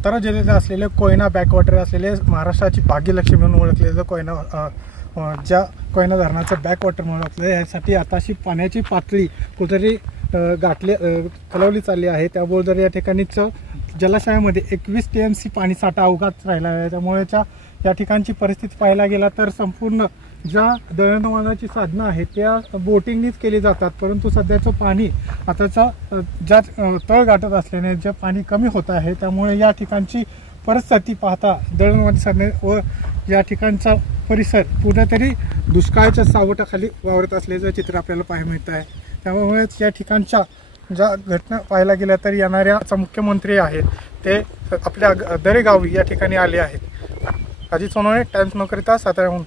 सातारा जिल्ह्यात असलेले कोयना बॅकवॉटर असलेले महाराष्ट्राची भाग्यलक्ष्मी म्हणून ओळखलेलं कोयना, ज्या कोयना धरणाचं बॅकवॉटर म्हणून ओळखलं, यासाठी आताशी पाण्याची पातळी कुठेतरी खालावली चालली आहे। त्यामुळे जर या ठिकाणीच जलाशयामध्ये 21 TMC पाणी साठा अवघात राहिला आहे। त्यामुळे या ठिकाणची परिस्थिती पाहायला गेला तर संपूर्ण ज्या दळणवळणाची साधनं आहेत त्या बोटिंगनीच केली जातात, परंतु सध्याचं पाणी आताचा ज्या तळ गाठत असल्याने जे पाणी कमी होत आहे, त्यामुळे या ठिकाणची परिस्थिती पाहता दळणवळण साधने व या ठिकाणचा परिसर कुठेतरी दुष्काळाच्या सावटाखाली वावरत असल्याचं चित्र आपल्याला पाहायला मिळत आहे। त्यामुळेच या ठिकाणच्या ज्या घटना पाहायला गेल्या तर येणाऱ्या मुख्यमंत्री आहेत ते आपल्या दरेगावी या ठिकाणी आले आहेत। अजित सोनवणे, टाइम्स नौकरीता, साताऱ्याहून।